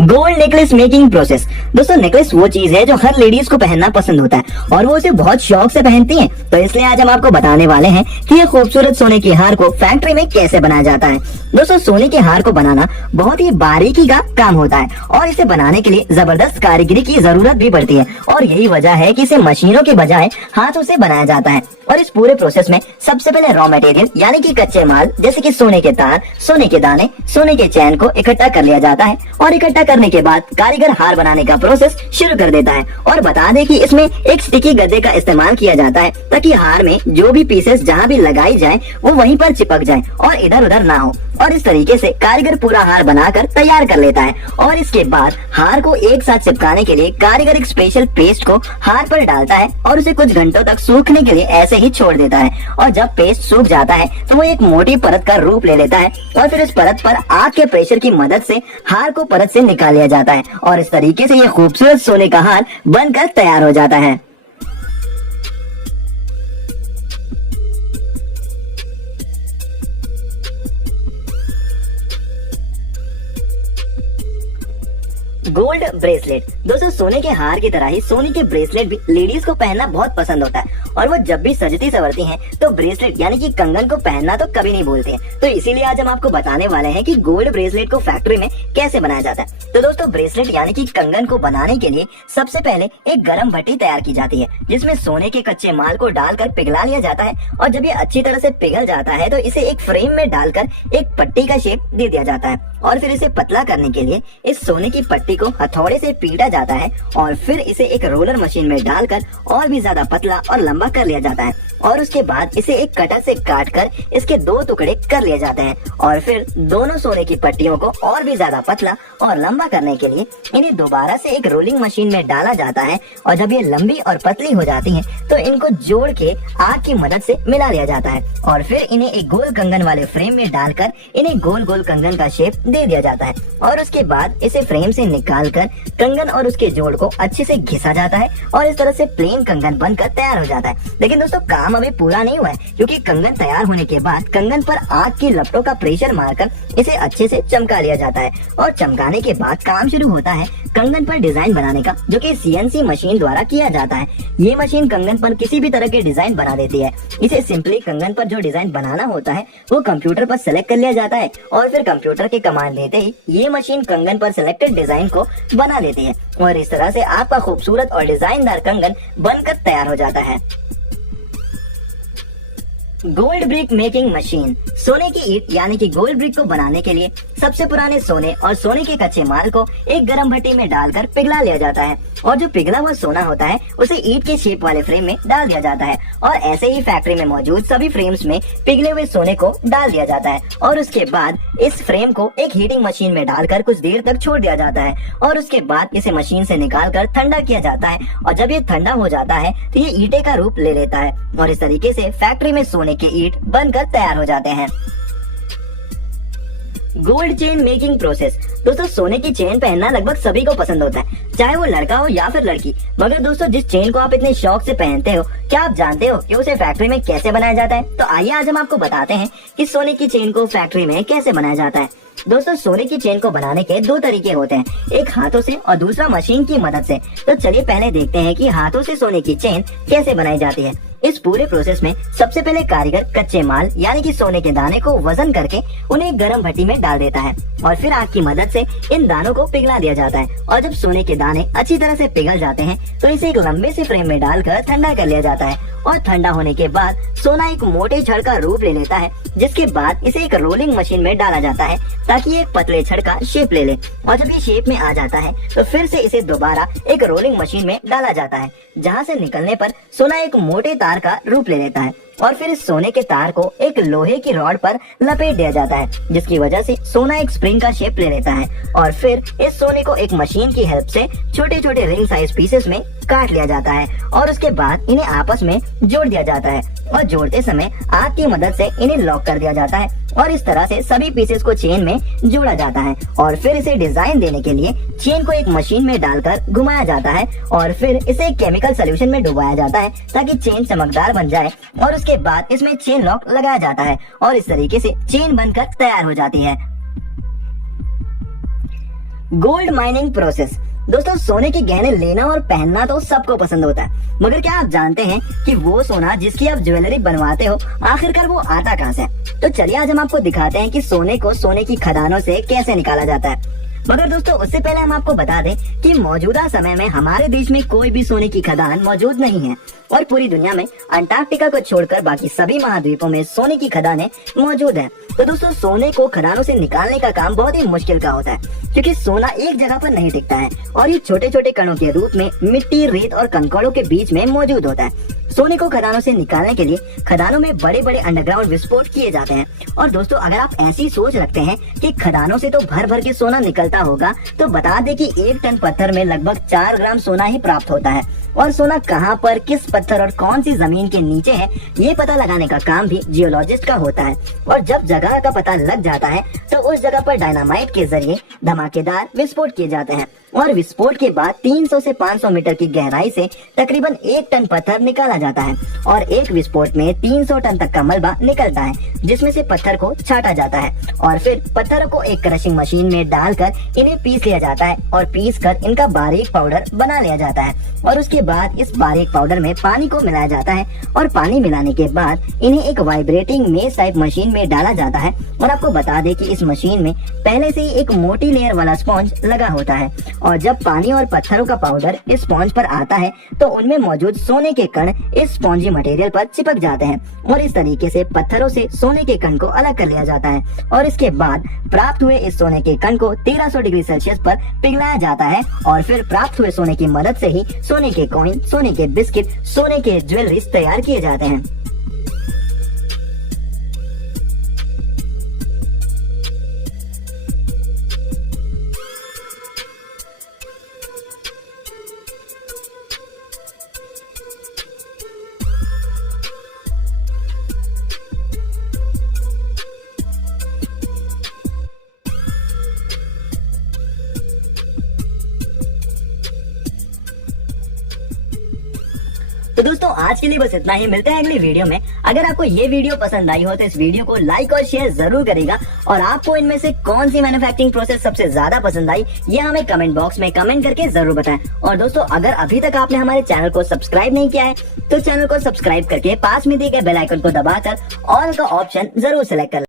Gold necklace making process. दोस्तों necklace वो चीज है जो हर लेडीज को पहनना पसंद होता है और वो उसे बहुत शौक से पहनती हैं। तो इसलिए आज हम आपको बताने वाले हैं कि ये खूबसूरत सोने के हार को फैक्ट्री में कैसे बनाया जाता है। दोस्तों सोने के हार को बनाना बहुत ही बारीकी का काम होता है और इसे बनाने के लिए जबरदस्त कारीगरी की जरूरत भी पड़ती है और यही वजह है कि इसे मशीनों के बजाय हाथों से बनाया जाता है। और इस पूरे प्रोसेस में सबसे पहले रॉ मटेरियल यानी कि कच्चे माल जैसे कि सोने के तार, सोने के दाने, सोने के चैन को इकट्ठा कर लिया जाता है और इकट्ठा करने के बाद कारीगर हार बनाने का प्रोसेस शुरू कर देता है। और बता दें कि इसमें एक स्टिकी गद्दे का इस्तेमाल किया जाता है ताकि हार में जो भी पीसेस जहाँ भी लगाई जाए वो वहीं पर चिपक जाए और इधर उधर ना हो। और इस तरीके से कारीगर पूरा हार बनाकर तैयार कर लेता है और इसके बाद हार को एक साथ चिपकाने के लिए कारीगर एक स्पेशल पेस्ट को हार पर डालता है और उसे कुछ घंटों तक सूखने के लिए ऐसे ही छोड़ देता है। और जब पेस्ट सूख जाता है तो वो एक मोटी परत का रूप ले लेता है और फिर इस परत पर आग के प्रेशर की मदद से हार को परत से निकाल लिया जाता है और इस तरीके से ये खूबसूरत सोने का हार बनकर तैयार हो जाता है। Gold bracelet. दोस्तों सोने के हार की तरह ही सोने के ब्रेसलेट भी लेडीज को पहनना बहुत पसंद होता है और वो जब भी सजती संवरती हैं तो ब्रेसलेट यानी कि कंगन को पहनना तो कभी नहीं भूलते हैं। तो इसीलिए आज हम आपको बताने वाले हैं कि गोल्ड ब्रेसलेट को फैक्ट्री में कैसे बनाया जाता है। तो दोस्तों ब्रेसलेट यानी कि कंगन को बनाने के लिए सबसे पहले एक गर्म भट्टी तैयार की जाती है जिसमें सोने के कच्चे माल को डालकर पिघला लिया जाता है और जब ये अच्छी तरह से पिघल जाता है तो इसे एक फ्रेम में डालकर एक पट्टी का शेप दे दिया जाता है और फिर इसे पतला करने के लिए इस सोने की पट्टी को हथौड़े से पीटा जाता है और फिर इसे एक रोलर मशीन में डालकर और भी ज्यादा पतला और लंबा कर लिया जाता है और उसके बाद इसे एक कटर से काटकर इसके दो टुकड़े कर लिए जाते हैं और फिर दोनों सोने की पट्टियों को और भी ज्यादा पतला और लंबा करने के लिए इन्हें दोबारा से एक रोलिंग मशीन में डाला जाता है और जब ये लंबी और पतली हो जाती हैं तो इनको जोड़ के आग की मदद से मिला लिया जाता है और फिर इन्हें एक गोल कंगन वाले फ्रेम में डालकर इन्हें गोल गोल कंगन का शेप दे दिया जाता है और उसके बाद इसे फ्रेम से निकालकर कंगन और उसके जोड़ को अच्छे से घिसा जाता है और इस तरह से प्लेन कंगन बनकर तैयार हो जाता है। लेकिन दोस्तों काम अभी पूरा नहीं हुआ है क्योंकि कंगन तैयार होने के बाद कंगन पर आग की लपटों का प्रेशर मारकर इसे अच्छे से चमका लिया जाता है और चमकाने के बाद काम शुरू होता है कंगन पर डिजाइन बनाने का जो कि CNC मशीन द्वारा किया जाता है। ये मशीन कंगन पर किसी भी तरह के डिजाइन बना देती है। इसे सिंपली कंगन पर जो डिजाइन बनाना होता है वो कंप्यूटर पर सेलेक्ट कर लिया जाता है और फिर कंप्यूटर के कमांड देते ही ये मशीन कंगन पर सिलेक्टेड डिजाइन को बना देती है और इस तरह से आपका खूबसूरत और डिजाइनदार कंगन बनकर तैयार हो जाता है। Gold brick making machine. सोने की ईंट यानी कि गोल्ड ब्रिक को बनाने के लिए सबसे पुराने सोने और सोने के कच्चे माल को एक गर्म भट्टी में डालकर पिघला लिया जाता है और जो पिघला हुआ सोना होता है उसे ईंट के शेप वाले फ्रेम में डाल दिया जाता है और ऐसे ही फैक्ट्री में मौजूद सभी फ्रेम्स में पिघले हुए सोने को डाल दिया जाता है और उसके बाद इस फ्रेम को एक हीटिंग मशीन में डालकर कुछ देर तक छोड़ दिया जाता है और उसके बाद इसे मशीन से निकालकर ठंडा किया जाता है और जब ये ठंडा हो जाता है तो ये ईंटे का रूप ले लेता है और इस तरीके से फैक्ट्री में सोने के ईंट बनकर तैयार हो जाते हैं। Gold chain making process. दोस्तों सोने की चेन पहनना लगभग सभी को पसंद होता है, चाहे वो लड़का हो या फिर लड़की। मगर दोस्तों जिस चेन को आप इतने शौक से पहनते हो, क्या आप जानते हो कि उसे फैक्ट्री में कैसे बनाया जाता है? तो आइए आज हम आपको बताते हैं कि सोने की चेन को फैक्ट्री में कैसे बनाया जाता है। दोस्तों सोने की चेन को बनाने के दो तरीके होते हैं, एक हाथों से और दूसरा मशीन की मदद से। तो चलिए पहले देखते हैं कि हाथों से सोने की चेन कैसे बनाई जाती है। इस पूरे प्रोसेस में सबसे पहले कारीगर कच्चे माल यानी कि सोने के दाने को वजन करके उन्हें गर्म भट्टी में डाल देता है और फिर आग की मदद से इन दानों को पिघला दिया जाता है और जब सोने के दाने अच्छी तरह से पिघल जाते हैं तो इसे एक लंबे से फ्रेम में डालकर ठंडा कर लिया जाता है और ठंडा होने के बाद सोना एक मोटे छड़ का रूप ले लेता है जिसके बाद इसे एक रोलिंग मशीन में डाला जाता है ताकि एक पतले छड़ का शेप ले ले और जब ये शेप में आ जाता है तो फिर से इसे दोबारा एक रोलिंग मशीन में डाला जाता है जहाँ से निकलने पर सोना एक मोटे तार का रूप ले लेता है और फिर इस सोने के तार को एक लोहे की रॉड पर लपेट दिया जाता है जिसकी वजह से सोना एक स्प्रिंग का शेप ले लेता है और फिर इस सोने को एक मशीन की हेल्प से छोटे छोटे रिंग साइज पीसेस में काट लिया जाता है और उसके बाद इन्हें आपस में जोड़ दिया जाता है और जोड़ते समय आग की मदद से इन्हें लॉक कर दिया जाता है और इस तरह से सभी पीसेस को चेन में जोड़ा जाता है और फिर इसे डिजाइन देने के लिए चेन को एक मशीन में डालकर घुमाया जाता है और फिर इसे एक केमिकल सोल्यूशन में डुबाया जाता है ताकि चेन चमकदार बन जाए और उसके बाद इसमें चेन लॉक लगाया जाता है और इस तरीके से चेन बनकर तैयार हो जाती है। Gold mining process. दोस्तों सोने के गहने लेना और पहनना तो सबको पसंद होता है, मगर क्या आप जानते हैं कि वो सोना जिसकी आप ज्वेलरी बनवाते हो आखिरकार वो आता कहाँ से? तो चलिए आज हम आपको दिखाते हैं कि सोने को सोने की खदानों से कैसे निकाला जाता है। मगर दोस्तों उससे पहले हम आपको बता दें कि मौजूदा समय में हमारे देश में कोई भी सोने की खदान मौजूद नहीं है और पूरी दुनिया में अंटार्कटिका को छोड़कर बाकी सभी महाद्वीपों में सोने की खदानें मौजूद हैं। तो दोस्तों सोने को खदानों से निकालने का काम बहुत ही मुश्किल का होता है, क्योंकि सोना एक जगह पर नहीं टिकता है और ये छोटे छोटे कणों के रूप में मिट्टी, रेत और कंकड़ों के बीच में मौजूद होता है। सोने को खदानों से निकालने के लिए खदानों में बड़े बड़े अंडरग्राउंड विस्फोट किए जाते हैं। और दोस्तों अगर आप ऐसी सोच रखते हैं कि खदानों से तो भर भर के सोना निकलता होगा, तो बता दें कि 1 टन पत्थर में लगभग 4 ग्राम सोना ही प्राप्त होता है। और सोना कहां पर, किस पत्थर और कौन सी जमीन के नीचे है, ये पता लगाने का काम भी जियोलॉजिस्ट का होता है। और जब जगह का पता लग जाता है तो उस जगह पर डायनामाइट के जरिए धमाकेदार विस्फोट किए जाते हैं और विस्फोट के बाद 300 से 500 मीटर की गहराई से तकरीबन 1 टन पत्थर निकाला जाता है और एक विस्फोट में 300 टन तक का मलबा निकलता है, जिसमें से पत्थर को छाटा जाता है और फिर पत्थरों को एक क्रशिंग मशीन में डालकर इन्हें पीस लिया जाता है और पीस कर इनका बारीक पाउडर बना लिया जाता है। और उसके बाद इस बारीक पाउडर में पानी को मिलाया जाता है और पानी मिलाने के बाद इन्हें एक वाइब्रेटिंग मेज टाइप मशीन में डाला जाता है। और आपको बता दें कि इस मशीन में पहले से ही एक मोटी लेयर वाला स्पॉन्ज लगा होता है और जब पानी और पत्थरों का पाउडर इस स्पॉन्ज पर आता है तो उनमें मौजूद सोने के कण इस स्पॉन्जी मटेरियल पर चिपक जाते हैं और इस तरीके से पत्थरों से सोने के कण को अलग कर लिया जाता है। और इसके बाद प्राप्त हुए इस सोने के कण को 1300 डिग्री सेल्सियस पर पिघलाया जाता है और फिर प्राप्त हुए सोने की मदद से ही सोने के कॉइन, सोने के बिस्किट, सोने के ज्वेलरीज तैयार किए जाते हैं। तो दोस्तों आज के लिए बस इतना ही, मिलते हैं अगली वीडियो में। अगर आपको ये वीडियो पसंद आई हो तो इस वीडियो को लाइक और शेयर जरूर करेगा और आपको इनमें से कौन सी मैन्युफैक्चरिंग प्रोसेस सबसे ज्यादा पसंद आई ये हमें कमेंट बॉक्स में कमेंट करके जरूर बताएं। और दोस्तों अगर अभी तक आपने हमारे चैनल को सब्सक्राइब नहीं किया है तो चैनल को सब्सक्राइब करके पास में दिए गए बेल आइकन को दबाकर ऑल का ऑप्शन जरूर सेलेक्ट कर